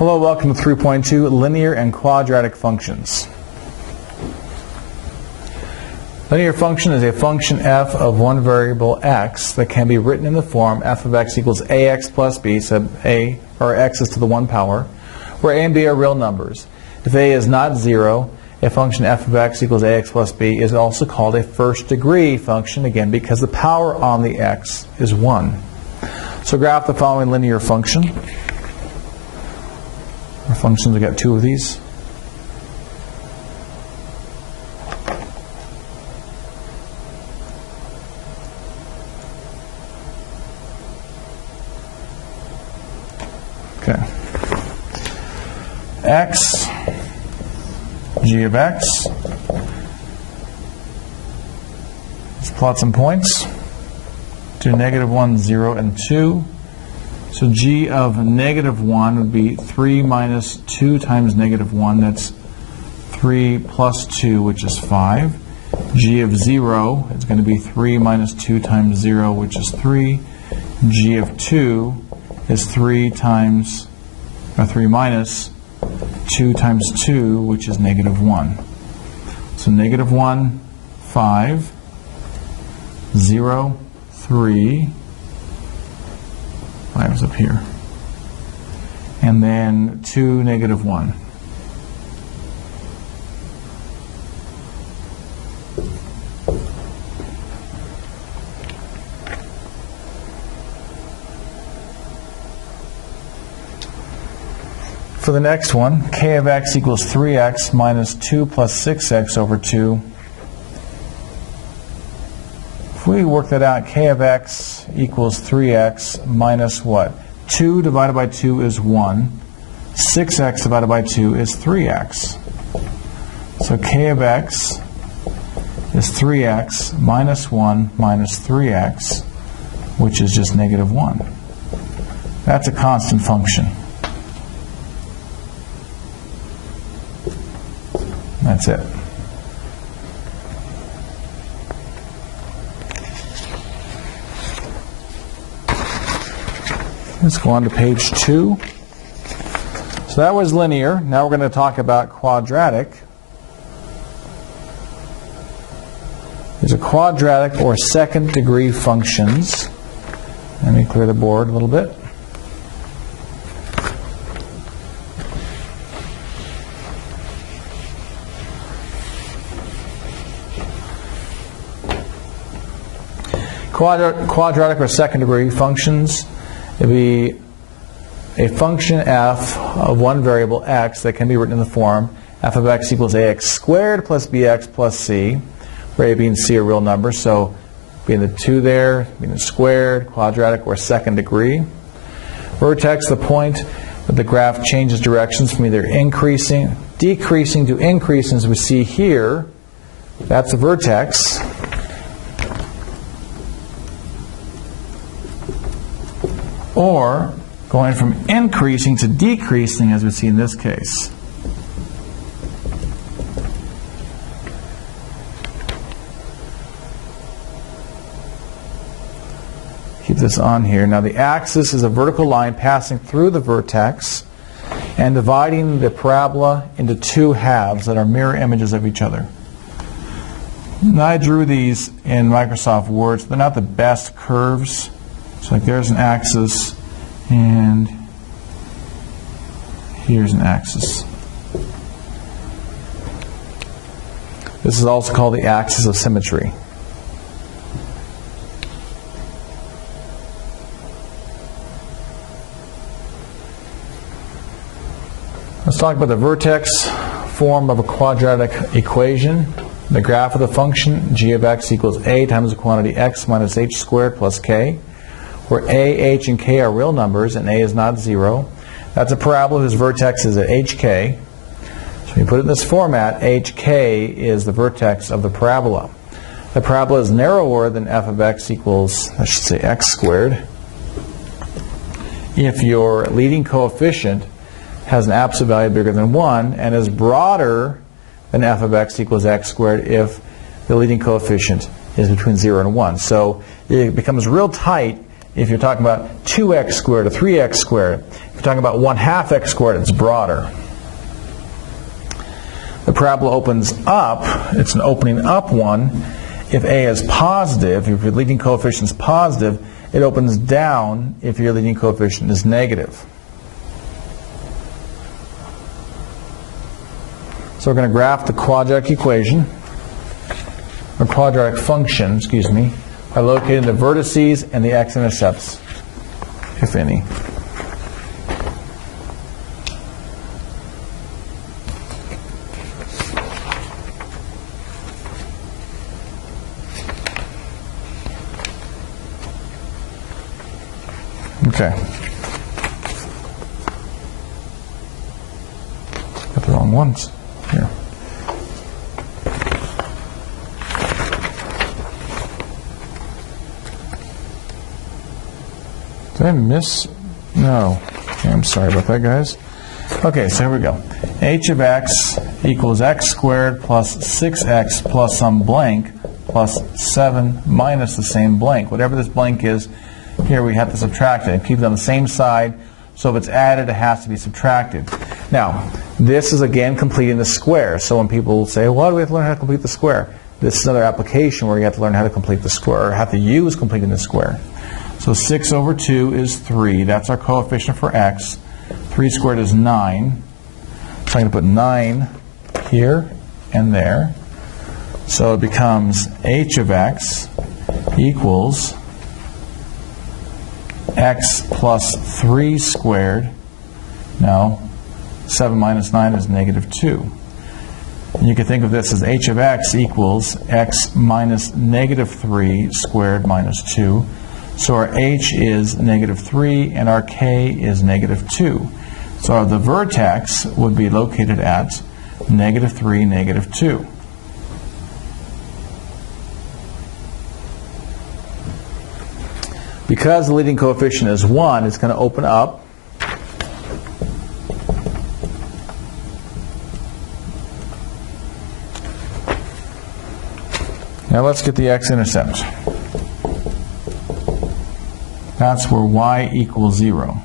Hello, welcome to 3.2 Linear and Quadratic Functions. Linear function is a function f of one variable x that can be written in the form f of x equals ax plus b, so a or x is to the 1 power, where a and b are real numbers. If a is not 0, a function f of x equals ax plus b is also called a first degree function, again because the power on the x is 1. So graph the following linear function. Our functions, we've got 2 of these. Okay. X, g of x. Let's plot some points. To -1, 0, and 2. So g of -1 would be 3 minus 2 times -1. That's 3 plus 2, which is 5. G of 0 is going to be 3 minus 2 times 0, which is 3. G of 2 is 3 minus 2 times 2, which is -1. So -1, 5, 0, 3, 5 is up here, and then 2, -1. For the next one, k of x equals 3x minus 2 plus 6x over 2. If we work that out, k of x equals 3x minus what? 2 divided by 2 is 1. 6x divided by 2 is 3x. So k of x is 3x minus 1 minus 3x, which is just -1. That's a constant function. That's it. Let's go on to page 2. So that was linear. Now we're going to talk about quadratic. These are quadratic or second degree functions. Let me clear the board a little bit. Quadratic or second degree functions. It would be a function f of one variable x that can be written in the form f of x equals ax squared plus bx plus c, where a, b, and c are real numbers. So being the 2 there, being the squared, quadratic, or second degree. Vertex, the point that the graph changes directions from either decreasing to increasing, as we see here. That's the vertex. Or going from increasing to decreasing, as we see in this case. Keep this on here. Now the axis is a vertical line passing through the vertex and dividing the parabola into 2 halves that are mirror images of each other. Now I drew these in Microsoft Word, so they're not the best curves. So like there's an axis, and here's an axis. This is also called the axis of symmetry. Let's talk about the vertex form of a quadratic equation. The graph of the function g of x equals a times the quantity x minus h squared plus k, where a, h, and k are real numbers and a is not 0. That's a parabola whose vertex is at hk. So when you put it in this format, hk is the vertex of the parabola. The parabola is narrower than f of x equals, I should say, x squared, if your leading coefficient has an absolute value bigger than 1, and is broader than f of x equals x squared if the leading coefficient is between 0 and 1. So it becomes real tight if you're talking about 2x squared or 3x squared. If you're talking about 1/2 x squared, it's broader. The parabola opens up. It's an opening up one. If a is positive, if your leading coefficient is positive, it opens down if your leading coefficient is negative. So we're going to graph the quadratic equation, or quadratic function, excuse me, by locating the vertices and the x-intercepts, if any. Okay. Got the wrong ones here. Did I miss? No. Okay, I'm sorry about that, guys. Okay, so here we go. H of x equals x squared plus 6x plus some blank plus 7 minus the same blank. Whatever this blank is, here we have to subtract it and keep it on the same side. So if it's added, it has to be subtracted. Now, this is again completing the square. So when people say, why do we have to learn how to complete the square? This is another application where you have to learn how to complete the square, or have to use completing the square. So 6 over 2 is 3. That's our coefficient for x. 3 squared is 9. So I'm going to put 9 here and there. So it becomes h of x equals x plus 3 squared. Now, 7 minus 9 is negative 2. And you can think of this as h of x equals x minus negative 3 squared minus 2. So our h is negative 3 and our k is negative 2. So the vertex would be located at negative 3, negative 2. Because the leading coefficient is 1, it's going to open up. Now let's get the x-intercept. That's where y equals 0,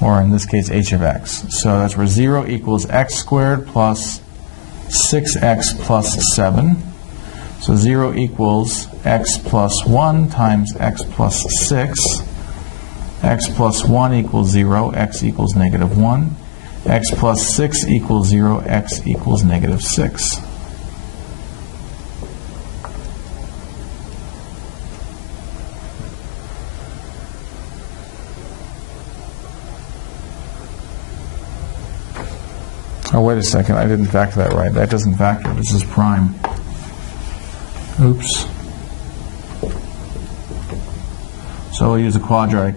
or in this case h of x. So that's where 0 equals x squared plus 6x plus 7. So 0 equals x plus 1 times x plus 6. X plus 1 equals 0, x equals negative 1. X plus 6 equals 0, x equals negative 6. Oh, wait a second, I didn't factor that right. That doesn't factor, this is prime. Oops. So we'll use a quadratic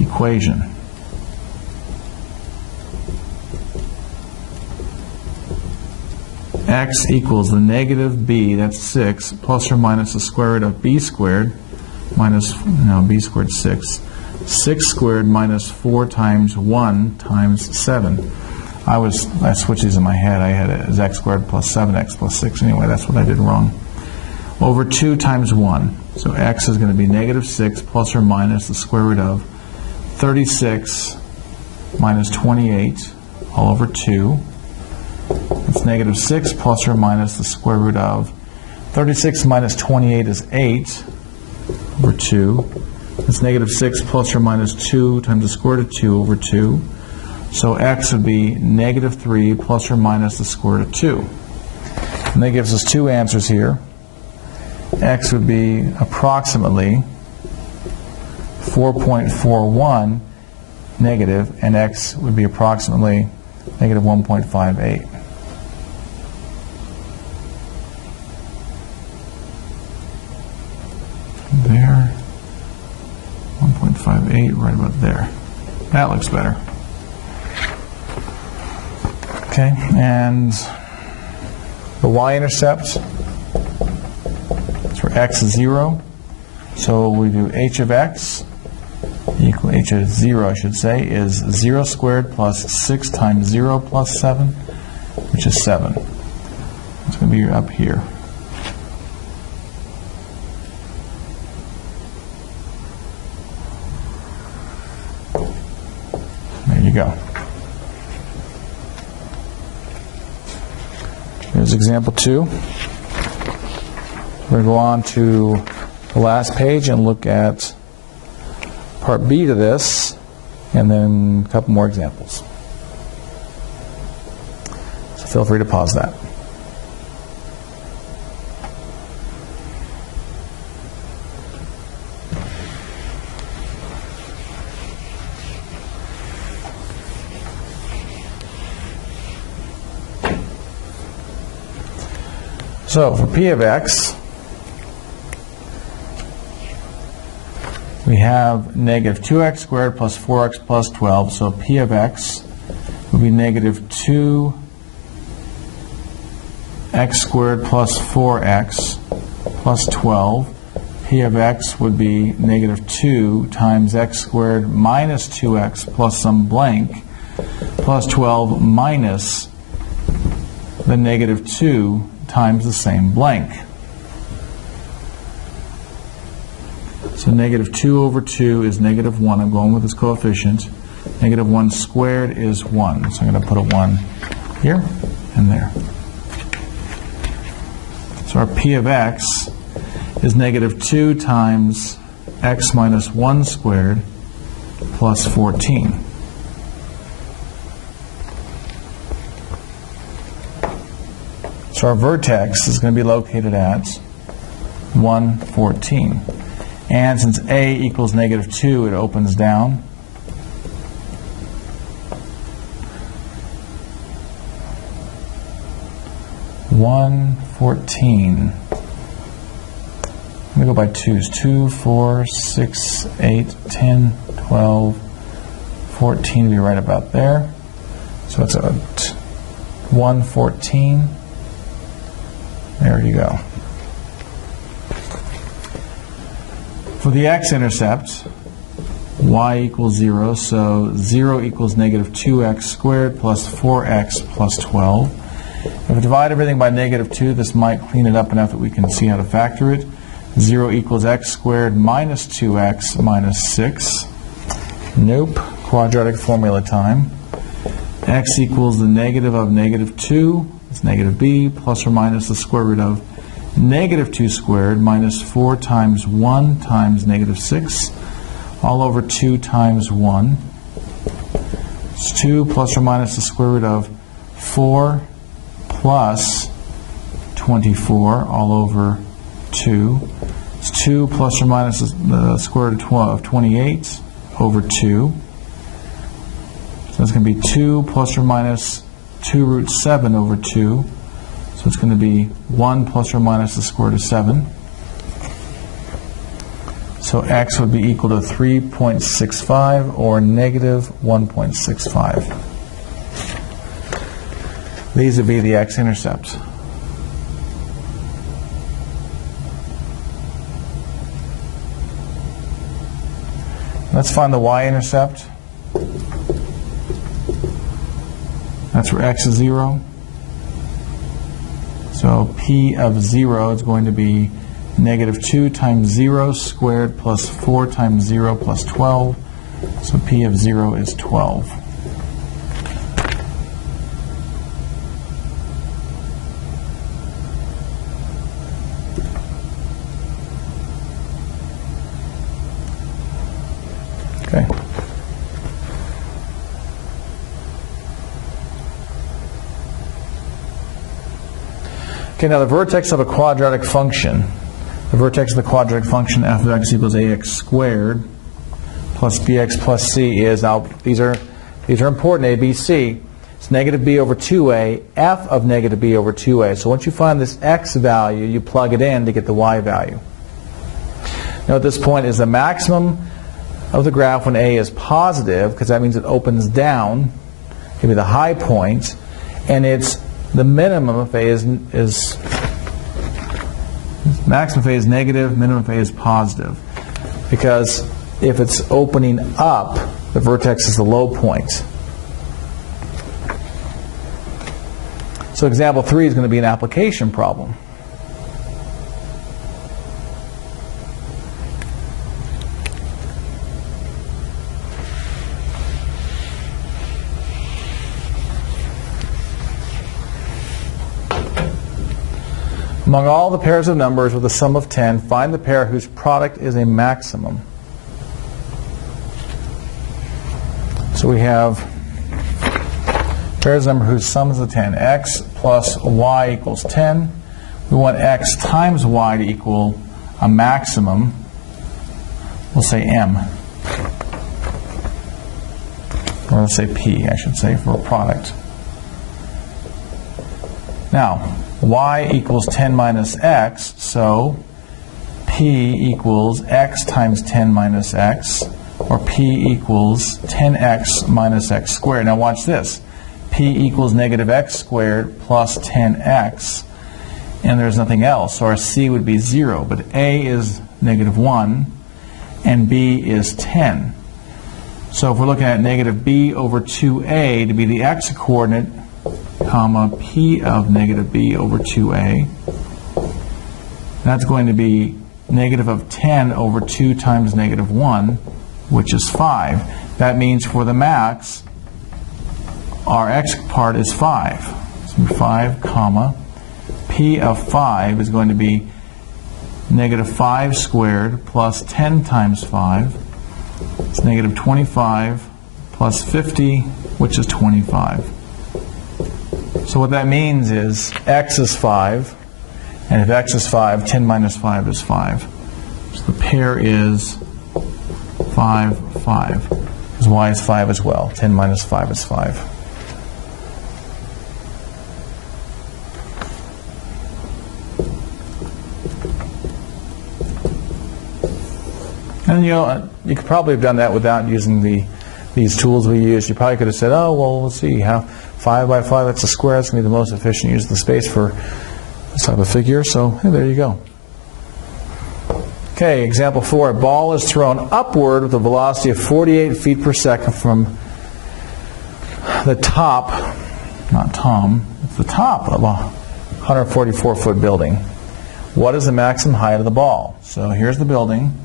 equation. X equals the negative b, that's 6, plus or minus the square root of b squared, minus, b squared 6. 6 squared minus 4 times 1 times 7. I switched these in my head. I had it as x squared plus 7x plus 6 anyway. That's what I did wrong. Over 2 times 1. So x is going to be negative 6 plus or minus the square root of 36 minus 28 all over 2. It's negative 6 plus or minus the square root of 36 minus 28 is 8 over 2. It's negative 6 plus or minus 2 times the square root of 2 over 2. So x would be negative 3 plus or minus the square root of 2. And that gives us two answers here. X would be approximately 4.41 negative, and x would be approximately negative 1.58. There. 1.58, right about there. That looks better. Okay, and the y-intercept, for x is 0. So we do h of x equal h of 0, I should say, is 0 squared plus 6 times 0 plus 7, which is 7. It's going to be up here. you go. Here's example 2. We're going to go on to the last page and look at part B to this, and then a couple more examples. So feel free to pause that. So for P of x, we have negative 2x squared plus 4x plus 12. So P of x would be negative 2x squared plus 4x plus 12. P of x would be negative 2 times x squared minus 2x plus some blank plus 12 minus the negative 2 times the same blank. So negative 2 over 2 is negative 1. I'm going with this coefficient. Negative 1 squared is 1. So I'm going to put a 1 here and there. So our P of x is negative 2 times x minus 1 squared plus 14. So our vertex is going to be located at 1, 14. And since a equals negative 2, it opens down. One 14. Let me go by twos. 2, 4, 6, 8, 10, 12, 14 to be right about there. So it's a 1, 14. There you go. For the x-intercept, y equals 0, so 0 equals negative 2x squared plus 4x plus 12. If we divide everything by negative 2, this might clean it up enough that we can see how to factor it. 0 equals x squared minus 2x minus 6. Nope. Quadratic formula time. X equals the negative of negative 2. It's negative b plus or minus the square root of negative 2 squared minus 4 times 1 times negative 6 all over 2 times 1. It's 2 plus or minus the square root of 4 plus 24 all over 2. It's 2 plus or minus the square root of 28 over 2. So it's going to be 2 plus or minus 2 root 7 over 2. So it's going to be 1 plus or minus the square root of 7. So x would be equal to 3.65 or negative 1.65. These would be the x-intercepts. Let's find the y-intercept. That's where x is 0. So P of 0 is going to be negative 2 times 0 squared plus 4 times 0 plus 12. So P of 0 is 12. Okay. Okay, now the vertex of a quadratic function, the vertex of the quadratic function f of x equals ax squared plus bx plus c is, now these are important, a, b, c. It's negative b over 2a, f of negative b over 2a. So once you find this x value, you plug it in to get the y value. Now at this point is the maximum of the graph when a is positive, because that means it opens down, give me the high point, and it's the minimum if a is maximum if a is negative, minimum if a is positive. Because if it's opening up, the vertex is the low point. So example 3 is going to be an application problem. Among all the pairs of numbers with a sum of 10, find the pair whose product is a maximum. So we have pairs of numbers whose sum is a 10. X plus y equals 10. We want x times y to equal a maximum. We'll say m. Or let's say p, I should say, for a product. Now, y equals 10 minus x, so p equals x times 10 minus x, or p equals 10x minus x squared. Now watch this. P equals negative x squared plus 10x, and there's nothing else, so our c would be 0. But a is negative 1, and b is 10. So if we're looking at negative b over 2a to be the x-coordinate, comma, p of negative b over 2a, that's going to be negative of 10 over 2 times negative 1, which is 5. That means for the max, our x part is 5. So 5, comma, p of 5 is going to be negative 5 squared plus 10 times 5. It's negative 25 plus 50, which is 25. So what that means is x is 5, and if x is 5, 10 minus 5 is 5. So the pair is 5, 5. Because y is 5 as well. 10 minus 5 is 5. And you could probably have done that without using these tools we use. You probably could have said, oh, well, let's see, 5 by 5, that's a square. That's going to be the most efficient use of the space for this type of figure. So hey, there you go. Okay, example 4. A ball is thrown upward with a velocity of 48 feet per second from the top, not Tom, it's the top of a 144-foot building. What is the maximum height of the ball? So here's the building.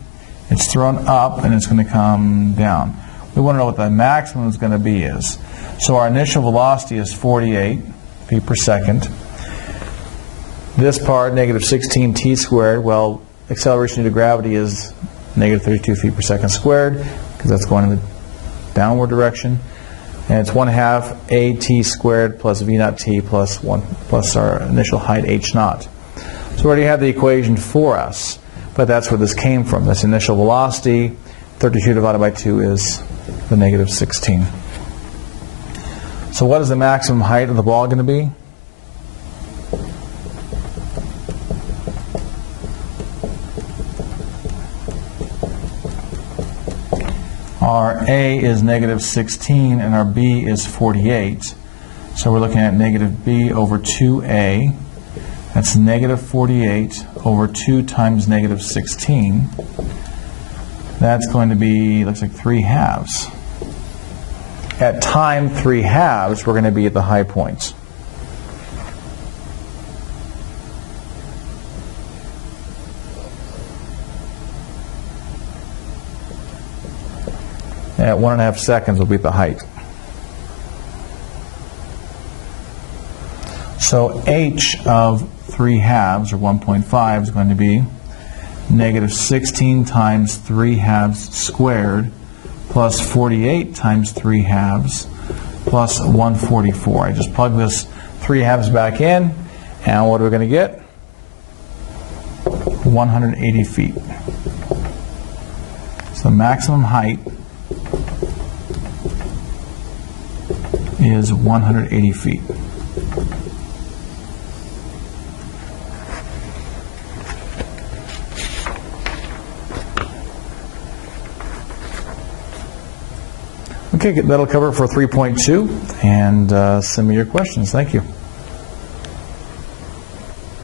It's thrown up and it's going to come down. We want to know what the maximum is going to be is. So our initial velocity is 48 feet per second. This part, negative 16 t squared, well, acceleration due to gravity is negative 32 feet per second squared, because that's going in the downward direction. And it's 1/2 at squared plus v naught t plus our initial height h naught. So we already have the equation for us, but that's where this came from. This initial velocity, 32 divided by 2 is the negative 16. So what is the maximum height of the ball going to be? Our A is negative 16 and our B is 48. So we're looking at negative B over 2A. That's negative 48 over 2 times negative 16. That's going to be, looks like 3/2. At time 3/2, we're going to be at the high points. At 1.5 seconds, we'll be at the height. So h of 3/2, or 1.5, is going to be negative 16 times 3/2 squared plus 48 times 3/2 plus 144. I just plug this 3/2 back in, and what are we going to get? 180 feet. So the maximum height is 180 feet. Okay, that'll cover it for 3.2, and send me your questions. Thank you.